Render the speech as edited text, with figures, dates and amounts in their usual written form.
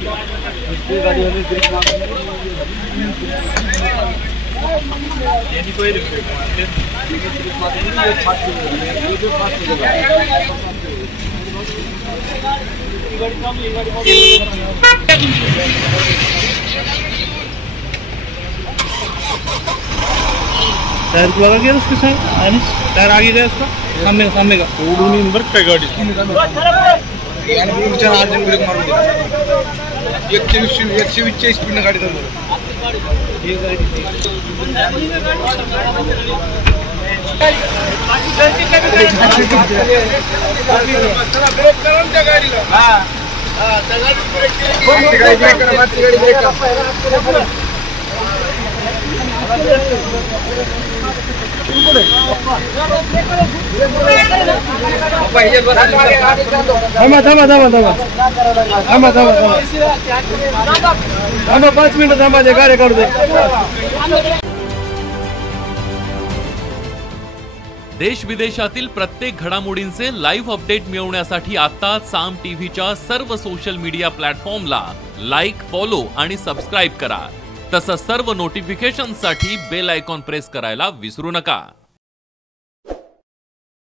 Tyre लगा गया उसके साथ टायर आगे गया उसका सामने का उडून बरं काय गाडी एकशे 120 स्पीड गाडी चालू थांबा 5 मिनिटं थांबा ते गाडी काढू दे। देश विदेशातील प्रत्येक घडामोडींचे लाईव्ह अपडेट मिळवण्यासाठी आता साम टीव्हीच्या सर्व सोशल मीडिया प्लॅटफॉर्मला लाईक, फॉलो आणि सबस्क्राईब करा। तसंच सर्व नोटिफिकेशनसाठी बेल आयकॉन प्रेस करायला विसरू नका।